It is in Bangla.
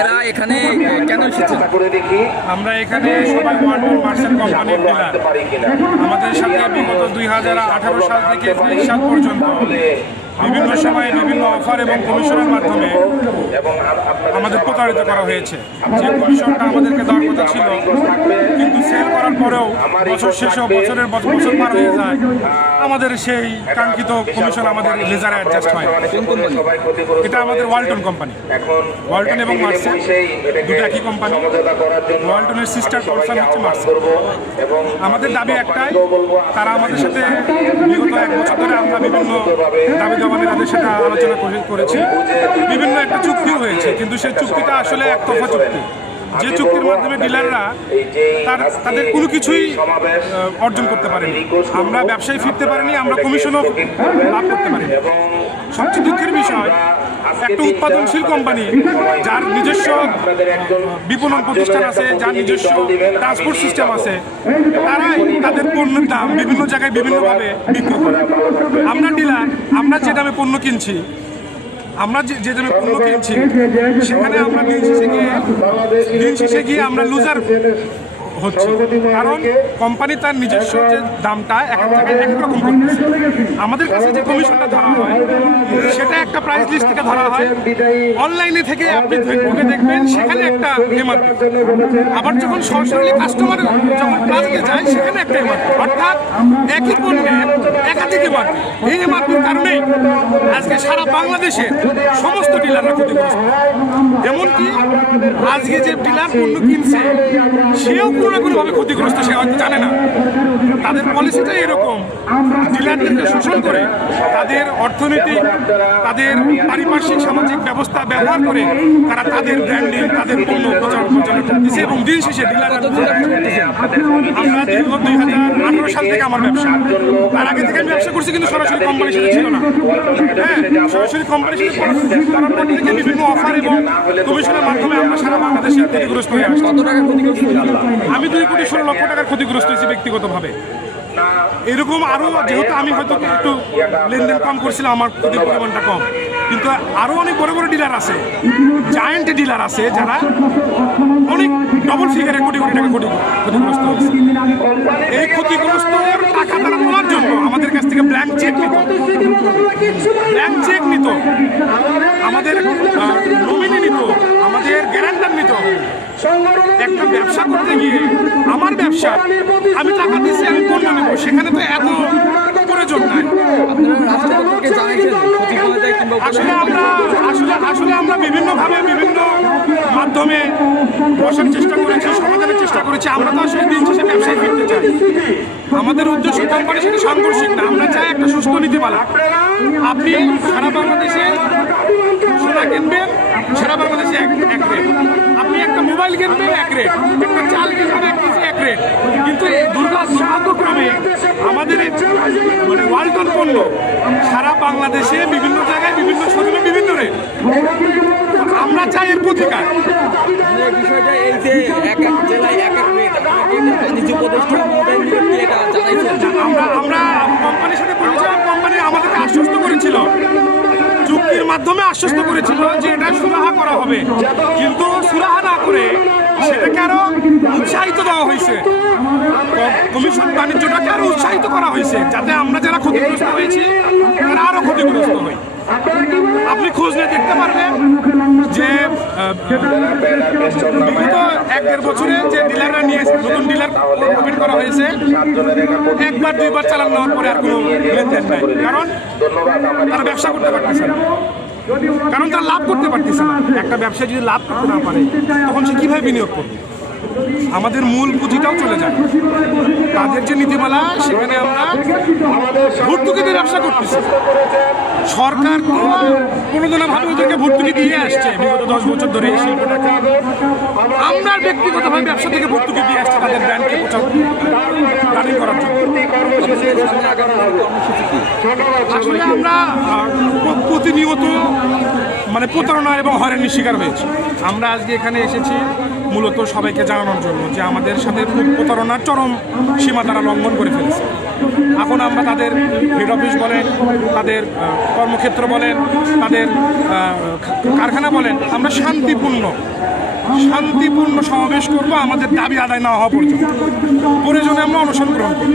এরা এখানে কেন এসেছেন? আমরা এখানে সবাই ওয়ালটন মার্চেন্ট কোম্পানির ডিলার। আমাদের সাথে বিগত 2018 সাল থেকে 23 সাল পর্যন্ত বিভিন্ন সময়ে বিভিন্ন অফার এবং কমিশনের মাধ্যমে আমাদের প্রতারিত করা হয়েছে। যে কমিশনটা আমাদেরকে দেওয়ার কথা ছিল, কিন্তু সেল করার পরেও বছর শেষেও বছর পার হয়ে যায়, আমাদের সেই কাঙ্ক্ষিত কমিশন আমাদের লেজারে অ্যাডজাস্ট হয়। এটা আমাদের ওয়ালটন কোম্পানি, ওয়ালটন এবং মার্চেন্ট দুটো একই কোম্পানি। ওয়ালটনের সিস্টার কোম্পানি হচ্ছে মার্চেন্ট। আমাদের দাবি একটাই, তারা আমাদের সাথে বিগত 1 বছর ধরে আমরা বিভিন্ন দাবি দাবানের তাদের সাথে আলোচনা করেছি, বিভিন্ন একটা চুক্তিও হয়েছে, কিন্তু সেই চুক্তিটা আসলে একতরফা চুক্তি। যে চুক্তির মাধ্যমে ডিলাররা তাদের কোনো কিছুই অর্জন করতে পারেনি। আমরা ব্যবসায় ফিরতে পারিনি, আমরা কমিশনও লাভ করতে পারিনি। সবচেয়ে দুঃখের বিষয়, একটা উৎপাদনশীল কোম্পানি যার নিজস্ব বিপণন প্রতিষ্ঠান আছে, যার নিজস্ব ট্রান্সপোর্ট সিস্টেম আছে, তারাই তাদের পণ্যের দাম বিভিন্ন জায়গায় বিভিন্নভাবে বিক্রি করে। আমরা ডিলার, আমরা যে দামে পণ্য কিনছি, সেখানে আমরা দিন শেষে গিয়ে আমরা লুজার হচ্ছে, কারণ কোম্পানি তার নিজস্ব যে দামটা এক এক জায়গায় এক রকম করতেছে। আমাদের কাছে যে কমিশনটা ধরা হয় সেটা একটা প্রাইস লিস্ট থেকে ধরা হয়, অনলাইনে থেকে আপনি ঢুকে দেখবেন সেখানে একটা এমআরপি, আবার যখন সরাসরি কাস্টমার যখন প্লাজে যায় সেখানে একটা এমআরপি, অর্থাৎ একই পণ্যের একাধিক এমআরপি। এই এমআরপির কারণেই আজকে সারা বাংলাদেশের সমস্ত ডিলাররা ক্ষতিগ্রস্ত। এমনকি আজকে যে ডিলার পণ্য কিনছে সেও কোনো না কোনোভাবে ক্ষতিগ্রস্ত, সে হয়তো জানে না। তাদের পলিসিটাই এরকম, ডিলারদেরকে শোষণ করে তাদের অর্থনৈতিক, তাদের পারিপার্শ্বিক সামাজিক ব্যবস্থা ব্যবহার করে তারা তাদের ব্র্যান্ডিং, তাদের পণ্য প্রচার করতেছে এবং দিন শেষে ডিলাররা করতেছে। আমরা দীর্ঘ 2018 সাল থেকে আমার ব্যবসা, তার আগে থেকে আমি ব্যবসা করছি, কিন্তু সরাসরি কোম্পানির সাথে ছিল না। হ্যাঁ, সরাসরি কোম্পানির সাথে করার পর থেকে বিভিন্ন অফার এবং কমিশনের মাধ্যমে আমরা সারা বাংলাদেশে ক্ষতিগ্রস্ত হয়ে আসছি। কত টাকা ক্ষতিগ্রস্ত? আমি 2,16,00,000 টাকার ক্ষতিগ্রস্ত হয়েছি ব্যক্তিগতভাবে। এরকম আরও, যেহেতু আমি হয়তো একটু লেনদেন কম করছিলাম, আমার ক্ষতির পরিমাণটা কম, কিন্তু আরও অনেক বড় বড় ডিলার আছে, জায়ান্ট ডিলার আছে, যারা অনেক ডবল ফিগারে কোটি কোটি টাকা ক্ষতিগ্রস্ত হয়েছে। এই ক্ষতিগ্রস্ত টাকা তারা তোলার জন্য আমাদের কাছ থেকে ব্ল্যাঙ্ক চেক নিত, আমাদের নমিনি নিত, আমাদের গ্যারান্টার নিত। একটা ব্যবসা করতে গিয়ে আমার ব্যবসা, আমি টাকা দিচ্ছি, আমি পণ্য নেব, সেখানে তো এত প্রয়োজন নাই। আসলে আমরা বিভিন্নভাবে বিভিন্ন মাধ্যমে বসার চেষ্টা করেছি, সমাধানের চেষ্টা করেছি। আমরা তো আসলে দিন শেষে ব্যবসায় ফিরতে চাই। আমাদের উদ্দেশ্য কোম্পানির সাথে সাংঘর্ষিক না, আমরা চাই একটা সুস্থ নীতিমালা। আপনি সারা বাংলাদেশে সোনা কিনবেন, সারা বাংলাদেশে এক রেট, আপনি একটা মোবাইল কিনবেন এক রেট, একটা চাল কিনবেন 1 কেজি এক রেট, কিন্তু এই দুর্ভাগ্যক্রমে আমাদের মানে ওয়ালটন পণ্য সারা বাংলাদেশে বিভিন্ন জায়গায় বিভিন্ন শোরুমে বিভিন্ন রেট। আমরা চাই এর প্রতিকার। বিষয়টা এই যে এক এক জেলায় এক এক রেট, বাণিজ্য প্রতিষ্ঠান আমরা কোম্পানির সাথে পরিচয়, কোম্পানি আমাদেরকে আশ্বস্ত করেছিল, চুক্তির মাধ্যমে আশ্বস্ত করেছিল যে এটা সুরাহা করা হবে, কিন্তু সুরাহা না করে সেটাকে আরো উৎসাহিত দেওয়া হয়েছে। কমিশন বাণিজ্যটাকে আরো উৎসাহিত করা হয়েছে, যাতে আমরা যারা ক্ষতিগ্রস্ত হয়েছি তারা আরো ক্ষতিগ্রস্ত হই। আপনি খোঁজ নিয়ে দেখতে পারবেন যে বিগত 1-1.5 বছরে যে ডিলাররা নিয়ে নতুন ডিলার ওপেন করা হয়েছে, 1-2 বার চালান নেওয়ার পরে আর কোনো লেনদেন নাই, কারণ তারা ব্যবসা করতে পারতেছে না, কারণ তারা লাভ করতে পারতেছে না। একটা ব্যবসায় যদি লাভ করতে না পারে তখন সে কীভাবে বিনিয়োগ করবে? আমাদের মূল পুঁজিটাও চলে যায়। তাদের যে নীতিমালা, সেখানে আমরা ভর্তুকি দিয়ে ব্যবসা করতেছি। সরকার কোনোদিনভাবে ওদেরকে ভর্তুকি দিয়ে আসছে বিগত 10 বছর ধরে এই শিল্পটাকে। আমরা ব্যক্তিগতভাবে ব্যবসা থেকে ভর্তুকি দিয়ে আসছি তাদের ব্র্যান্ডকে রানিং করার জন্য। আসলে আমরা প্রতিনিয়ত মানে প্রতারণা এবং হয়রানির শিকার হয়েছি। আমরা আজকে এখানে এসেছি মূলত সবাইকে জানানোর জন্য যে আমাদের সাথে প্রতারণার চরম সীমা তারা লঙ্ঘন করে ফেলেছে। এখন আমরা তাদের হেড অফিস বলেন, তাদের কর্মক্ষেত্র বলেন, তাদের কারখানা বলেন, আমরা শান্তিপূর্ণ সমাবেশ করব আমাদের দাবি আদায় না হওয়া পর্যন্ত। প্রয়োজনে আমরা অনশন গ্রহণ করব।